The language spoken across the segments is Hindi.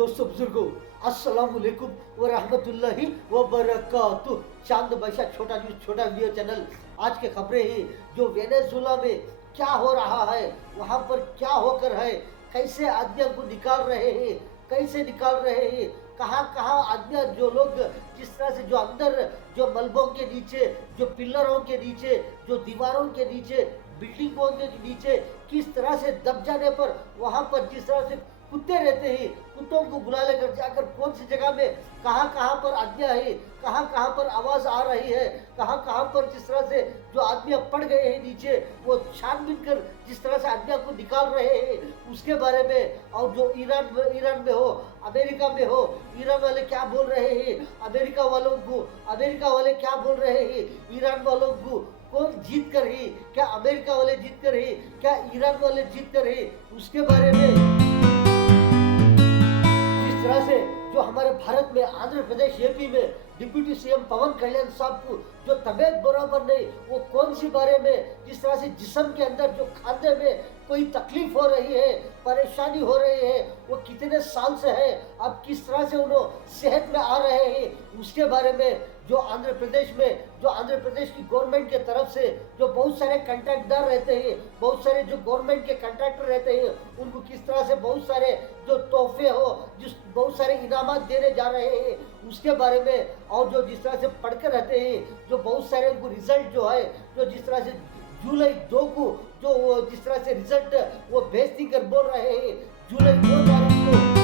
दोस्तों बुजुर्गों, अस्सलाम वालेकुम व रहमतुल्लाहि व बरकातुहू। चांद बादशाह छोटा न्यूज़ छोटा वीडियो चैनल। आज के खबरें ही जो वेनेजुएला में क्या हो रहा है, वहाँ पर क्या होकर है, कैसे आदमियों को निकाल रहे हैं, कैसे निकाल रहे हैं, कहाँ कहाँ आदमी जो लोग जिस तरह से जो अंदर जो मलबों के नीचे, जो पिलरों के नीचे, जो दीवारों के नीचे, बिल्डिंगों के नीचे किस तरह से दब जाने पर वहाँ पर जिस तरह से कुत्ते रहते हैं, कुत्तों को बुला लेकर जाकर कौन सी जगह में कहाँ कहाँ पर आज्ञा है, कहाँ कहाँ पर आवाज़ आ रही है, कहाँ कहाँ पर जिस तरह से जो आदमी पड़ गए हैं नीचे, वो छानबीन कर जिस तरह से आज्ञा को निकाल रहे हैं, उसके बारे में। और जो ईरान में हो, अमेरिका में हो, ईरान वाले क्या बोल रहे हैं, अमेरिका वाले क्या बोल रहे हैं, ईरान वालों को कौन जीत कर ही, क्या अमेरिका वाले जीत कर ही, क्या ईरान वाले जीत कर ही, उसके बारे में। जिस तरह से जो हमारे भारत में आंध्र प्रदेश एपी में डिप्यूटी सीएम पवन कल्याण साहब को जो तबीयत बराबर नहीं, वो कौन सी बारे में, जिस तरह से जिस्म के अंदर जो खाने में कोई तकलीफ हो रही है, परेशानी हो रही है, वो कितने साल से है, अब किस तरह से उन्होंने सेहत में आ रहे हैं, उसके बारे में। जो आंध्र प्रदेश में जो आंध्र प्रदेश की गवर्नमेंट के तरफ से जो बहुत सारे कंट्रैक्टदार रहते हैं, बहुत सारे जो गवर्नमेंट के कंट्रैक्टर रहते हैं, उनको किस तरह से बहुत सारे जो तोहफे हो, जिस बहुत सारे इनामात देने जा रहे हैं, उसके बारे में। और जो जिस तरह से पढ़कर रहते हैं, जो बहुत सारे उनको रिजल्ट जो है, जो जिस तरह से जुलाई 2 को जो जिस तरह से रिजल्ट वो भेज कर बोल रहे हैं, जुलाई 2 तारीख को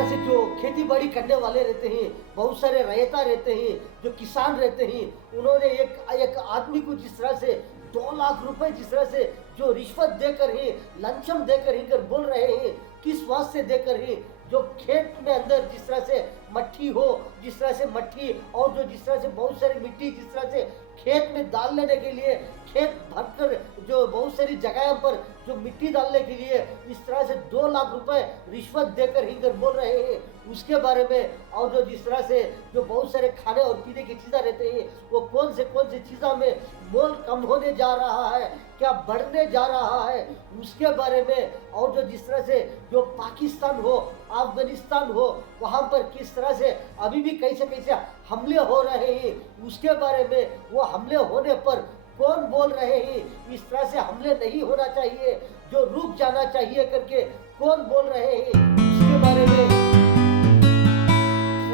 से जो खेती बाड़ी करने वाले रहते हैं, बहुत सारे रैयता रहते हैं, जो किसान रहते हैं, उन्होंने एक आदमी को जिस तरह से 2 लाख रुपए जिस तरह से जो रिश्वत देकर ही, लंचम देकर ही कर बोल रहे हैं, किस वास्ते देकर ही, जो खेत में अंदर जिस तरह से मट्टी हो, जिस तरह से मट्टी और जो जिस तरह से बहुत सारी मिट्टी जिस तरह से खेत में डाल लेने के लिए, खेत भरकर जो बहुत सारी जगह पर जो मिट्टी डालने के लिए इस तरह से 2 लाख रुपए रिश्वत देकर ही कर बोल रहे हैं, उसके बारे में। और जो जिस तरह से जो बहुत सारे खाने और पीने की चीज़ें रहते हैं, वो कौन से चीज़ों में मोल कम होने जा रहा है, क्या बढ़ने जा रहा है, उसके बारे में। और जो जिस तरह से जो पाकिस्तान हो, अफगानिस्तान हो, वहाँ पर किस तरह से अभी भी कैसे हमले हो रहे हैं, उसके बारे में। वो हमले होने पर कौन बोल रहे हैं इस तरह से हमले नहीं होना चाहिए, जो रुक जाना चाहिए करके कौन बोल रहे हैं, उसके बारे में।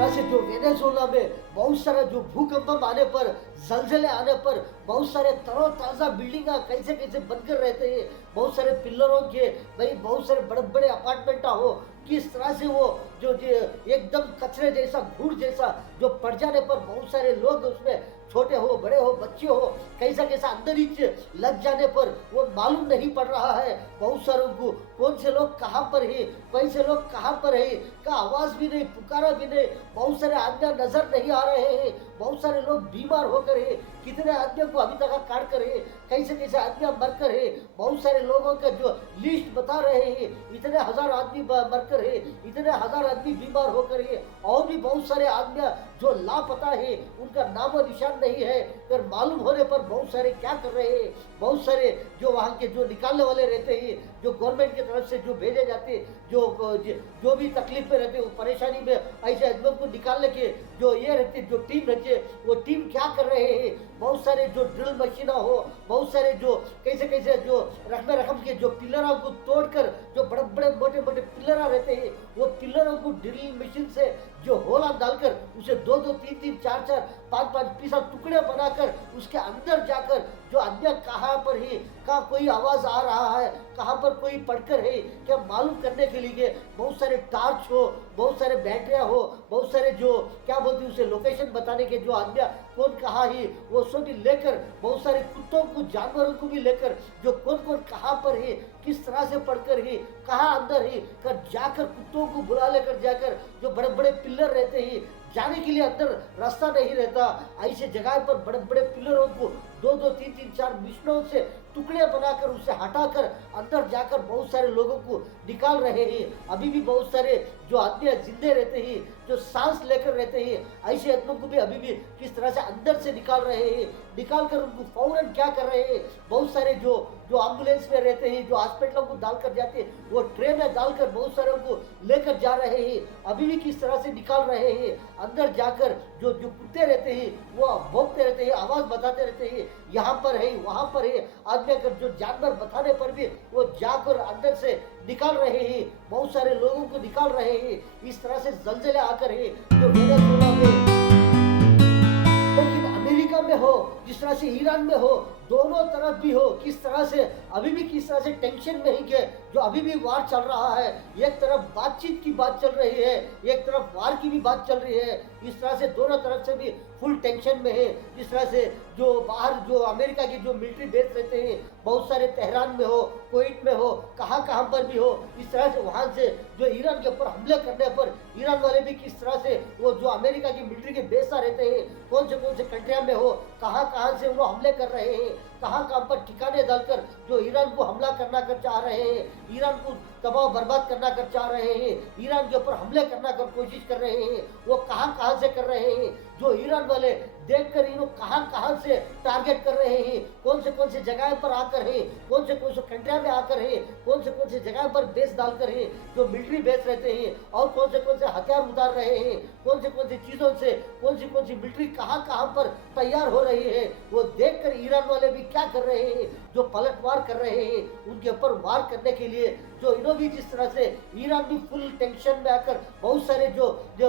से जो वेनेजुएला में बहुत सारा जो भूकंप आने पर, जलजले आने पर बहुत सारे तरोताज़ा बिल्डिंग कैसे बनकर रहते हैं, बहुत सारे पिलरों के भाई बहुत सारे बड़े बड़े अपार्टमेंट हो, किस तरह से वो जो एकदम कचरे जैसा, घूर जैसा जो पड़ जाने पर बहुत सारे लोग उसमें, छोटे हो, बड़े हो, बच्चे हो, कैसा अंदर ही लग जाने पर वो मालूम नहीं पड़ रहा है बहुत सारों को, कौन से लोग कहाँ पर है, कैसे लोग कहाँ पर है, का आवाज़ भी नहीं, पुकारा भी नहीं, बहुत सारे आदमी नजर नहीं आ रहे हैं, बहुत सारे लोग बीमार होकर है, कितने आदमियों को अभी तक काट कर है, कैसे आदमी मरकर है, बहुत सारे लोगों का जो लिस्ट बता रहे हैं, इतने हजार आदमी मरकर है, इतने हजार आदमी बीमार होकर है, और भी बहुत सारे आदमी जो लापता है, उनका नामो निशान नहीं है, फिर मालूम होने पर बहुत सारे क्या कर रहे हैं, बहुत सारे जो वहाँ के जो निकालने वाले रहते हैं, जो गवर्नमेंट की तरफ से जो भेजे जाते, जो भी तकलीफ में रहते, वो परेशानी में ऐसे आदमियों को निकालने के जो ये रहती, जो टीम रहती है, वो टीम क्या कर रहे हैं, बहुत सारे जो ड्रिल मशीन हो, बहुत सारे जो कैसे जो रकम के जो पिलरों को तोड़कर, जो बड़े बड़े मोटे मोटे पिलर रहते हैं, वो पिलरों को ड्रिल मशीन से जो होला डालकर उसे 2-2, 3-3, 4-4, 5-5 पीसा टुकड़े बनाकर उसके अंदर जाकर जो आदमी कहाँ पर है, कहाँ कोई आवाज़ आ रहा है, कहाँ पर कोई पढ़कर है, क्या मालूम करने के लिए बहुत सारे टार्च हो, बहुत सारे बैटरियाँ हो, बहुत सारे जो क्या बोलते हैं उसे लोकेशन बताने के जो आदमी कौन कहाँ ही, वो सब भी लेकर, बहुत सारे कुत्तों को, जानवरों को भी लेकर, जो कौन कहाँ पर है, किस तरह से पढ़कर ही, कहाँ अंदर ही कर जाकर कुत्तों को बुला लेकर जाकर, जो बड़े बड़े पिलर रहते हैं, जाने के लिए अंदर रास्ता नहीं रहता, ऐसे जगह पर बड़े बड़े पिलरों को 2-2, 3-3, 4 मिशनों से टुकड़े बनाकर उसे हटाकर अंदर जाकर बहुत सारे लोगों को निकाल रहे हैं। अभी भी बहुत सारे जो आदमी जिंदे रहते हैं, जो सांस लेकर रहते हैं, ऐसे आदमियों को भी अभी भी किस तरह से अंदर से निकाल रहे हैं, निकाल कर उनको फौरन क्या कर रहे हैं, बहुत सारे जो जो एम्बुलेंस में रहते हैं, जो हॉस्पिटलों को डालकर जाते हैं, वो ट्रेन में डालकर बहुत सारे को लेकर जा रहे हैं, अभी भी किस तरह से निकाल रहे हैं। अंदर जाकर जो जो कुत्ते रहते हैं वो भौंकते रहते हैं, आवाज बताते रहते हैं, यहाँ पर है वहाँ पर है। आदमी अगर जो जानवर बताने पर भी वो जाकर अंदर से निकाल रहे हैं, बहुत सारे लोगों को निकाल रहे हैं। इस तरह से जलजले आकर है जो वेनेजुएला में, लेकिन अमेरिका में हो, जिस तरह से ईरान में हो, दोनों तरफ भी हो, किस तरह से अभी भी किस तरह से टेंशन में ही के जो अभी भी वार चल रहा है। एक तरफ बातचीत की बात चल रही है, एक तरफ वार की भी बात चल रही है। इस तरह से दोनों तरफ से भी फुल टेंशन में है। जिस तरह से जो बाहर जो अमेरिका के जो मिलिट्री बेस रहते हैं, बहुत सारे तेहरान में हो, कुवैत में हो, कहाँ कहाँ पर भी हो, इस तरह से वहाँ से जो ईरान के ऊपर हमले करने पर ईरान वाले भी किस तरह से वो जो अमेरिका की मिलिट्री के बेस रहते हैं, कौन से कंट्रिया में हो, कहाँ से वो हमले कर रहे हैं, कहाँ पर ठिकाने डालकर जो ईरान को हमला करना कर चाह रहे हैं, ईरान को तबाह बर्बाद करना कर चाह रहे हैं, ईरान के ऊपर हमले करना कर कोशिश कर रहे हैं, वो कहाँ से कर रहे हैं। जो ईरान वाले देखकर इन्हों कहाँ से टारगेट कर रहे हैं, कौन से जगह पर आकर है, कौन से कंट्रिया में आकर है, कौन से जगह पर बेस डालकर है, जो मिलिट्री बेस रहते हैं, और कौन से हथियार उतार रहे हैं, कौन सी चीजों से कौन सी मिलिट्री कहाँ पर तैयार हो रही है, वो देखकर ईरान वाले भी क्या कर रहे हैं, जो पलटवार कर रहे हैं, उनके ऊपर वार करने के लिए जो इन्हों भी जिस तरह से ईरान भी फुल टेंशन में आकर बहुत सारे जो जो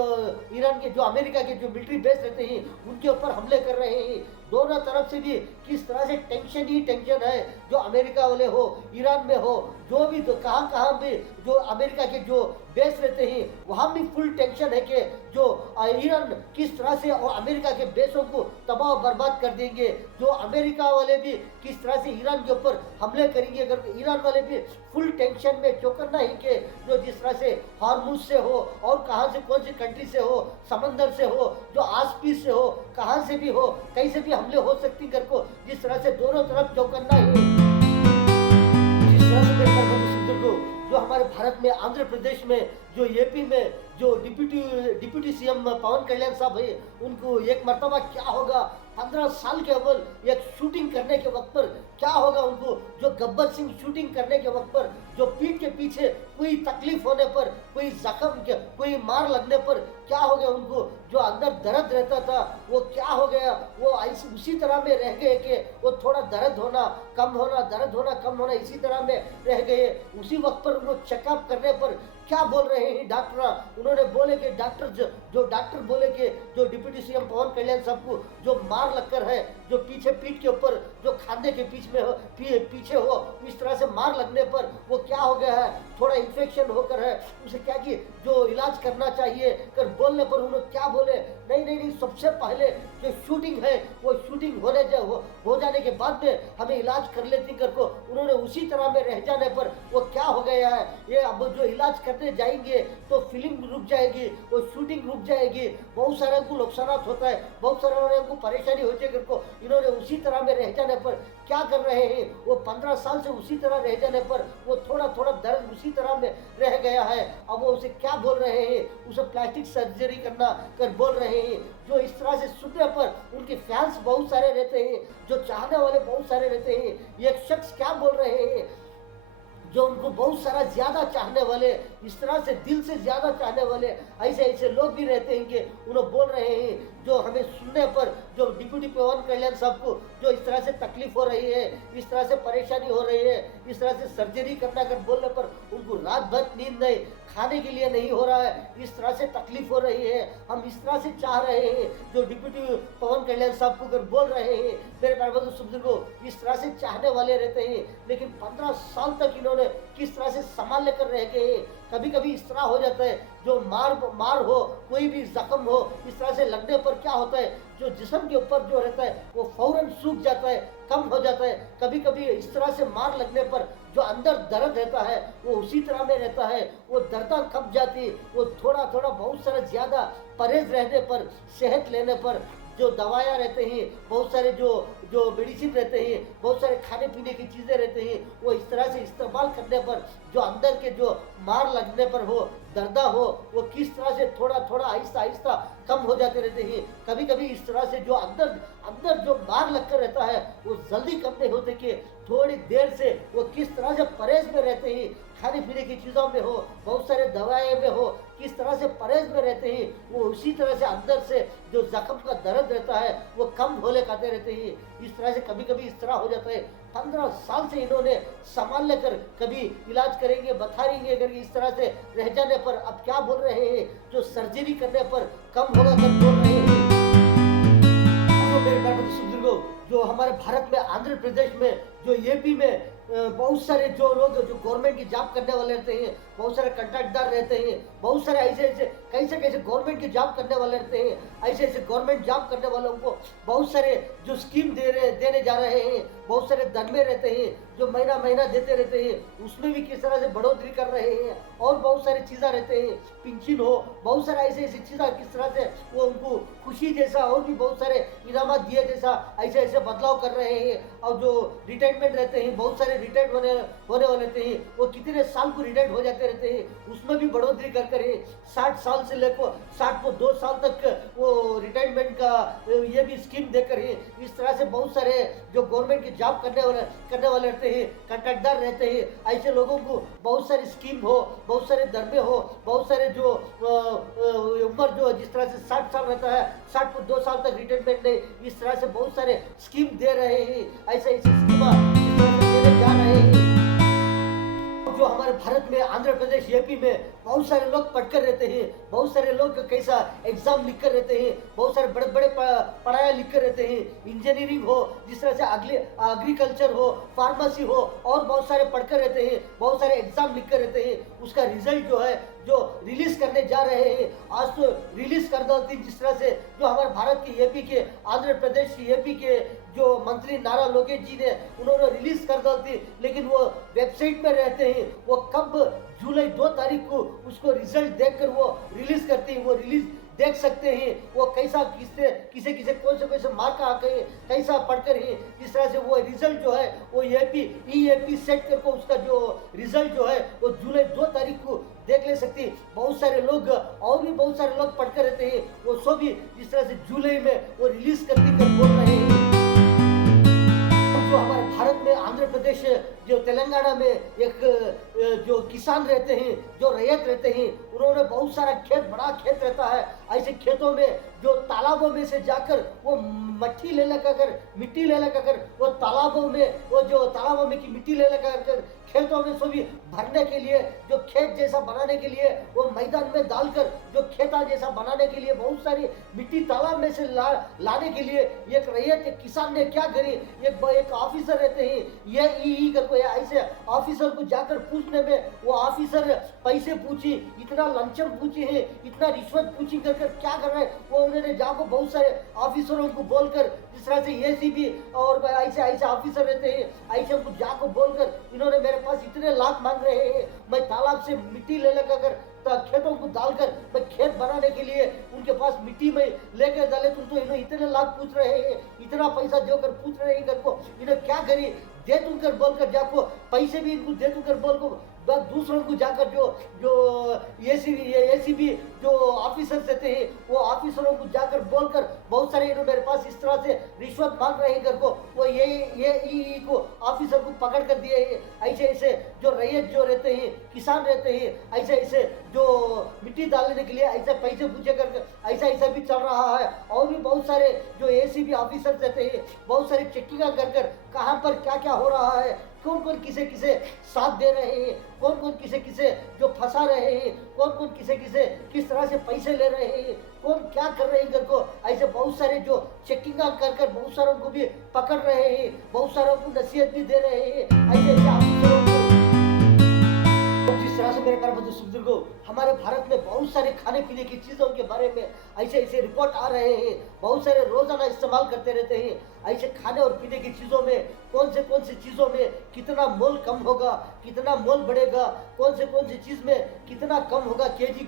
ईरान के जो अमेरिका के जो मिलिट्री बेस रहते हैं उनके ऊपर हमले कर रहे हैं। दोनों तरफ से भी किस तरह से टेंशन ही टेंशन है। जो अमेरिका वाले हो, ईरान में हो, जो भी तो कहाँ भी जो अमेरिका के जो बेस रहते हैं वहाँ भी फुल टेंशन है कि जो ईरान किस तरह से और अमेरिका के बेसों को तबाह बर्बाद कर देंगे। जो अमेरिका वाले भी किस तरह से ईरान के ऊपर हमले करेंगे। अगर ईरान वाले भी फुल टेंशन में क्यों करना ही के जो जिस तरह से हार्मुज से हो और कहाँ से कौन सी कंट्री से हो, समंदर से हो, जो आसपास से हो, कहाँ से भी हो, कहीं से भी हमले हो सकती कर को जिस तरह से दोनों तरफ क्यों करना है। जिस तरह से मेरे पर को जो हमारे भारत में आंध्र प्रदेश में जो एपी में जो डिप्यूटी सीएम पवन कल्याण साहब है, उनको एक मर्तबा क्या होगा 15 साल के अव्वल एक शूटिंग करने के वक्त पर क्या होगा उनको, जो गब्बर सिंह शूटिंग करने के वक्त पर जो पीठ के पीछे कोई तकलीफ होने पर, कोई जख्म, कोई मार लगने पर क्या हो गया उनको, जो अंदर दर्द रहता था वो क्या हो गया, वो उसी तरह में रह गए कि वो थोड़ा दर्द होना कम होना, दर्द होना कम होना, इसी तरह में रह गए। उसी वक्त पर उनको चेकअप करने पर क्या बोल रहे हैं डॉक्टर, उन्होंने बोले कि डॉक्टर बोले कि जो डिप्यूटी सीएम पवन कल्याण साहब को जो मार लगकर है, जो पीछे पीठ के ऊपर जो खांधे के पीछे हो, इस तरह से मार लगने पर वो क्या हो गया है, थोड़ा इन्फेक्शन होकर है, उसे क्या कि जो इलाज करना चाहिए कर बोलने पर उन्होंने क्या बोले, नहीं, सबसे पहले जो शूटिंग है वो शूटिंग हो जाने के बाद में हमें इलाज कर लेती कर को। उन्होंने उसी तरह में रह जाने पर वो क्या हो गया है, ये अब जो इलाज करने जाएंगे तो फिल्म रुक जाएगी, वो शूटिंग रुक जाएगी, बहुत सारे को नुकसान होता है, बहुत सारे को परेशानी होती है को। इन्होंने उसी तरह में रह जाने पर क्या कर रहे हैं, वो 15 साल से उसी तरह रह जाने पर वो थोड़ा दर्द उसी तरह में रह गया है। अब वो उसे क्या बोल रहे हैं, उसे प्लास्टिक सर्जरी करना कर बोल रहे हैं। जो इस तरह से सुनने पर उनके फैंस बहुत सारे रहते हैं, जो चाहने वाले बहुत सारे रहते हैं। एक शख्स क्या बोल रहे हैं, जो उनको बहुत सारा ज्यादा चाहने वाले, इस तरह से दिल से ज्यादा चाहने वाले ऐसे लोग भी रहते हैं कि उन्हें बोल रहे हैं, जो हमें सुनने पर जो डिप्यूटी पवन कल्याण साहब को जो इस तरह से तकलीफ हो रही है, इस तरह से परेशानी हो रही है, इस तरह से सर्जरी करना कर बोलने पर उनको रात भर नींद नहीं, खाने के लिए नहीं हो रहा है, इस तरह से तकलीफ हो रही है। हम इस तरह से चाह रहे हैं, जो डिप्यूटी पवन कल्याण साहब को अगर बोल रहे हैं, मेरे पार्वती सुंदर को इस तरह से चाहने वाले रहते हैं, लेकिन 15 साल तक इन्होंने किस तरह से संभाल लेकर रह गए। कभी कभी इस तरह हो जाता है, जो मार हो, कोई भी जख्म हो, इस तरह से लगने पर क्या होता है, जो जिस्म के ऊपर जो रहता है वो फौरन सूख जाता है, कम हो जाता है। कभी कभी इस तरह से मार लगने पर जो अंदर दर्द रहता है वो उसी तरह में रहता है, वो दर्द कम जाती, वो थोड़ा बहुत सारा ज्यादा परहेज रहने पर, सेहत लेने पर, जो दवाइयाँ रहते हैं, बहुत सारे जो जो मेडिसिन रहते हैं, बहुत सारे खाने पीने की चीज़ें रहते हैं, वो इस तरह से इस्तेमाल करने पर जो अंदर के जो मार लगने पर हो, दर्दा हो, वो किस तरह से थोड़ा थोड़ा आहिस्ता आहिस्ता कम हो जाते रहते हैं। कभी कभी इस तरह से जो अंदर अंदर जो मार लगकर रहता है वो जल्दी कम नहीं होते कि थोड़ी देर से वो किस तरह से परहेज में रहते हैं, खाने पीने की चीज़ों में हो, बहुत सारे दवाएं में हो, किस तरह से परहेज में रहते हैं, वो उसी तरह से अंदर से जो जख्म का दर्द रहता है वो कम होले खाते रहते हैं। इस तरह से कभी कभी इस तरह हो जाता है। 15 साल से इन्होंने संभाल लेकर कभी इलाज करेंगे बताएंगे करके इस तरह से रह जाने पर अब क्या बोल रहे हैं, जो सर्जरी करने पर कम होगा कर बोल रहे हैं। जो मेरे प्यारे बुजुर्गों, जो हमारे भारत में आंध्र प्रदेश में जो एपी में बहुत सारे जो लोग जो गवर्नमेंट की जॉब करने वाले रहते हैं, बहुत सारे कंट्रैक्टदार रहते हैं, बहुत सारे ऐसे ऐसे कैसे कैसे गवर्नमेंट की जॉब करने वाले रहते हैं, ऐसे ऐसे गवर्नमेंट जॉब करने वालों को बहुत सारे जो स्कीम देने जा रहे हैं, बहुत सारे दंडे रहते हैं जो महीना महीना देते रहते हैं, उसमें भी किस तरह से बढ़ोतरी कर रहे हैं, और बहुत सारी चीज़ें रहते हैं, पेंशन हो, बहुत सारे ऐसे ऐसी चीज़ें किस तरह से वो उनको खुशी जैसा और भी बहुत सारे इनाम दिए जैसा ऐसे ऐसे बदलाव कर रहे हैं। और जो रिटायरमेंट रहते हैं, बहुत सारे रिटायर्ड होने वाले रहते हैं, वो कितने साल को रिटायर्ड हो जाते रहते हैं, उसमें भी बढ़ोतरी कर कर 60 साल से लेकर 62 साल तक वो रिटायरमेंट का ये भी स्कीम देकर है। इस तरह से बहुत सारे जो गवर्नमेंट की जॉब करने वाले रहते हैं, कंट्रैक्टदार रहते हैं, ऐसे लोगों को बहुत सारी स्कीम हो, बहुत सारे दरमे हो, बहुत सारे जो उम्र जो जिस तरह से 60 साल रहता है, 62 साल तक रिटायरमेंट नहीं, इस तरह से बहुत सारे स्कीम दे रहे हैं। ऐसे ऐसे स्कीम इस तरह से देने जा रहे हैं। जो हमारे भारत में आंध्र प्रदेश एपी में बहुत सारे लोग पढ़कर रहते हैं, बहुत सारे लोग कैसा एग्जाम लिख कर रहते हैं, बहुत सारे बड़े बड़े पढ़ाई लिख कर रहते हैं, इंजीनियरिंग हो, जिस तरह से एग्रीकल्चर हो, फार्मेसी हो, और बहुत सारे पढ़कर रहते हैं, बहुत सारे एग्जाम लिख कर रहते हैं। उसका रिजल्ट जो है जो रिलीज करने जा रहे हैं, आज तो रिलीज कर दो। जिस तरह से जो हमारे भारत की एपी के आंध्र प्रदेश की एपी के जो मंत्री नारा लोकेश जी ने उन्होंने रिलीज कर दी, लेकिन वो वेबसाइट पर रहते हैं, वो कब जुलाई 2 तारीख को उसको रिजल्ट देखकर वो रिलीज करते हैं, वो रिलीज देख सकते हैं वो कैसा किसे किसे कौन से मार्क आ गए, कैसा पढ़कर है। इस तरह से वो रिजल्ट जो है वो ईएपी सेट करके उसका जो रिजल्ट जो है वो जुलाई 2 तारीख को देख ले सकते हैं। बहुत सारे लोग और भी बहुत सारे लोग पढ़कर रहते हैं, वो सब भी इस तरह से जुलाई में वो रिलीज करके बोल रहे हैं। जो हमारे भारत में आंध्र प्रदेश जो तेलंगाना में एक जो किसान रहते हैं, जो रैयत रहते हैं, उन्होंने बहुत सारा खेत, बड़ा खेत रहता है, ऐसे खेतों में जो तालाबों में से जाकर वो मिट्टी ले लेकर वो तालाबों में वो जो तालाबों में की मिट्टी ले लेकर खेतों में सभी भरने के लिए, जो खेत जैसा बनाने के लिए वो मैदान में डालकर जो खेता जैसा बनाने के लिए बहुत सारी मिट्टी तालाब में से लाने के लिए एक रैयत एक किसान ने क्या करी, एक ऑफिसर रहते हैं, ये ई करके ऐसे ऑफिसर को जाकर पूछने में वो ऑफिसर पैसे पूछी, इतना लंचम पूछी है, इतना रिश्वत पूछी कर क्या कर रहे हैं, वो उन्होंने जाकर बहुत सारे ऑफिसरों को बोलकर, जिस तरह से एसीबी और ऐसे ऐसे ऑफिसर रहते हैं, ऐसे को जाकर बोलकर इन्होंने मेरे पास इतने लाख मांग रहे हैं, मैं तालाब से मिट्टी ले लेकर खेतों को डालकर मैं खेत बनाने के लिए उनके पास मिट्टी में लेकर डाले, तुम तो इन्हें इतने लाख पूछ रहे हैं, इतना पैसा देकर पूछ रहे हैं, इनको इन्हें क्या करी, दे तुमकर बोलकर जाको पैसे भी इनको दे तुमकर बोल दूसरों को जाकर जो एसीबी जो ऑफिसर रहते हैं वो ऑफिसरों को जाकर बोलकर बहुत सारे इन्होंने मेरे पास इस तरह से रिश्वत मांग रहे हैं कर को वो ये को ऑफिसर को पकड़ कर दिए हैं। ऐसे ऐसे जो रैयत जो रहते हैं, किसान रहते हैं, ऐसे ऐसे जो मिट्टी डालने के लिए ऐसे पैसे पूछे कर ऐसा भी चल रहा है। और भी बहुत सारे जो एसीबी ऑफिसर रहते हैं, बहुत सारी चेकिंग कर कहाँ पर क्या क्या हो रहा है, कौन कौन किसे साथ दे रहे हैं, कौन कौन किसे जो फंसा रहे हैं, कौन कौन किसे किस तरह से पैसे ले रहे हैं, कौन क्या कर रहे हैं घर को, ऐसे बहुत सारे जो चेकिंग कर बहुत सारों को भी पकड़ रहे हैं, बहुत सारों को नसीहत भी दे रहे हैं। ऐसे ऐसे ऑफिसरों को जिस तरह से मेरे प्यारे बुजुर्गों, हमारे भारत में बहुत सारे खाने पीने की चीज़ों के बारे में ऐसे ऐसे रिपोर्ट आ रहे हैं, बहुत सारे रोजाना इस्तेमाल करते रहते हैं। ऐसे खाने और पीने की चीज़ों में कौन सी चीज़ों में कितना मोल कम होगा, कितना मोल बढ़ेगा, कौन सी चीज़ में कितना कम होगा, केजी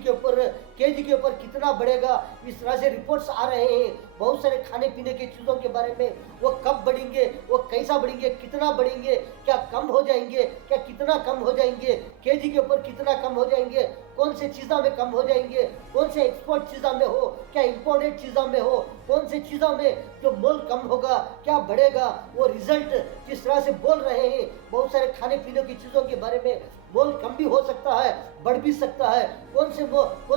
के ऊपर कितना बढ़ेगा, इस तरह से रिपोर्ट्स आ रहे हैं। बहुत सारे खाने पीने की चीज़ों के बारे में, वो कब बढ़ेंगे, वो कैसा बढ़ेंगे, कितना बढ़ेंगे, क्या कम हो जाएंगे, क्या कितना कम हो जाएंगे, केजी के ऊपर कितना कम हो जाएंगे, कौन से चीज़ों में कम हो जाएंगे, कौन से एक्सपोर्ट चीज़ों में हो, क्या इंपोर्टेड चीज़ों में हो, कौन से चीज़ों में जो मोल कम होगा, क्या बढ़ेगा, वो रिजल्ट जिस तरह से बोल रहे हैं। बहुत सारे खाने पीने की चीज़ों के बारे में मोल कम भी हो सकता है, बढ़ भी सकता है। कौन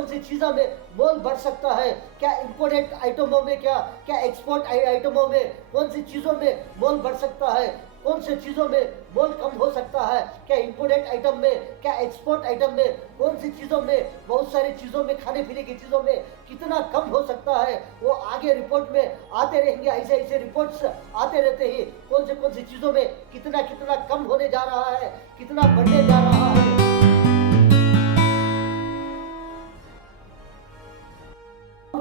सी चीज़ों में मोल बढ़ सकता है, क्या इंपोर्टेड आइटमों में, क्या एक्सपोर्ट आइटमों में, कौन सी चीज़ों में मोल बढ़ सकता है, कौन से चीज़ों में मोल कम हो सकता है, क्या इंपोर्टेड आइटम में, क्या एक्सपोर्ट आइटम में, कौन सी चीज़ों में, बहुत सारी चीज़ों में, खाने पीने की चीज़ों में कितना कम हो सकता है, वो आगे रिपोर्ट में आते रहेंगे। ऐसे ऐसे रिपोर्ट्स आते रहते हैं, कौन सी चीज़ों में कितना कितना कम होने जा रहा है, कितना बढ़ने जा रहा है।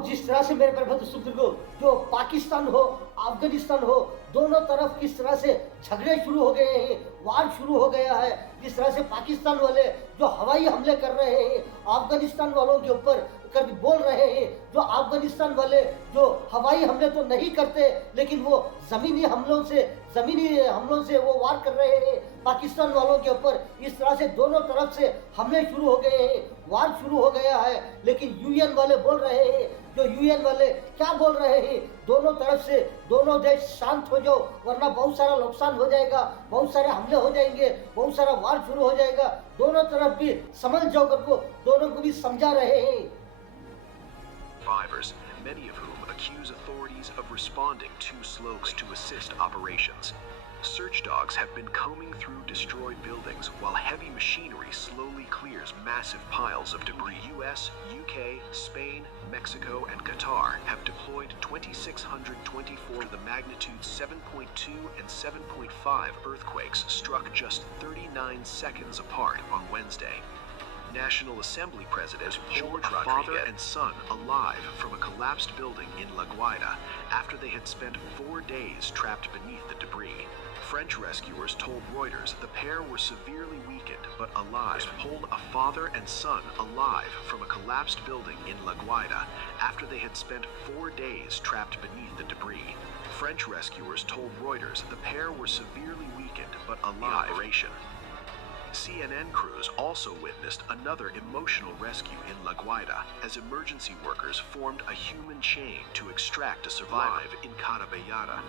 जिस तरह से मेरे प्रबंध सूत्र को, जो पाकिस्तान हो, अफगानिस्तान हो, दोनों तरफ किस तरह से झगड़े शुरू हो गए हैं, वार शुरू हो गया है। जिस तरह से पाकिस्तान वाले जो हवाई हमले कर रहे हैं अफगानिस्तान वालों के ऊपर, कर बोल रहे हैं, जो अफगानिस्तान वाले जो हवाई हमले तो नहीं करते, लेकिन वो जमीनी हमलों से वो वार कर रहे हैं पाकिस्तान वालों के ऊपर। इस तरह से दोनों तरफ से हमले शुरू हो गए हैं, वार शुरू हो गया है। लेकिन यूएन वाले बोल रहे हैं, जो यूएन वाले क्या बोल रहे हैं, दोनों तरफ से दोनों देश शांत हो जाओ, वरना बहुत सारा नुकसान हो जाएगा, बहुत सारे हमले हो जाएंगे, बहुत सारा वार शुरू हो जाएगा। दोनों तरफ भी समझ जाओ करके दोनों को भी समझा रहे हैं। Survivors, many of whom accuse authorities of responding too slowly to assist operations. Search dogs have been combing through destroyed buildings while heavy machinery slowly clears massive piles of debris. US, UK, Spain, Mexico, and Qatar have deployed 2,624. The magnitude 7.2 and 7.5 earthquakes struck just 39 seconds apart on Wednesday. National Assembly President George Rodriguez, father and son, alive from a collapsed building in La Guaira after they had spent 4 days trapped beneath the debris. French rescuers told Reuters the pair were severely weakened but alive. Pulled a father and son alive from a collapsed building in La Guaira after they had spent 4 days trapped beneath the debris. French rescuers told Reuters the pair were severely weakened but alive. CNN crews also witnessed another emotional rescue in La Guaira as emergency workers formed a human chain to extract a survivor in Carabellada.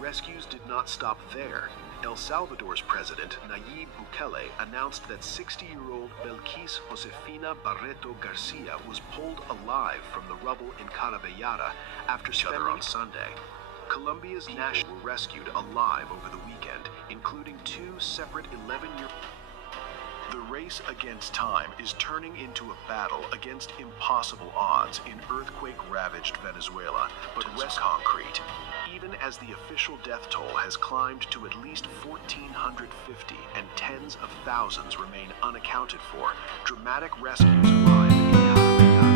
Rescues did not stop there. El Salvador's president, Nayib Bukele, announced that 60-year-old Belkis Josefina Barreto Garcia was pulled alive from the rubble in Carabellada after spending on Sunday. Colombia's national were rescued alive over the weekend, including 2 separate 11-year-olds. The race against time is turning into a battle against impossible odds in earthquake-ravaged Venezuela, but West concrete. Even as the official death toll has climbed to at least 1,450 and tens of thousands remain unaccounted for, dramatic rescues arrive in Carabellada.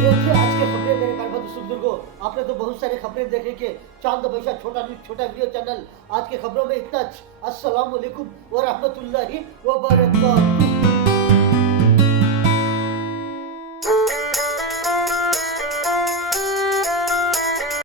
ये थे आज के खबरें मेरे भाई सुबुर्गो। आपने तो बहुत सारे खबरें देखे कि चांद बैशा छोटा न्यूज छोटा वीडियो चैनल आज के खबरों में इतना। अस्सलाम वालेकुम व रहमतुल्लाहि व बरकातहू।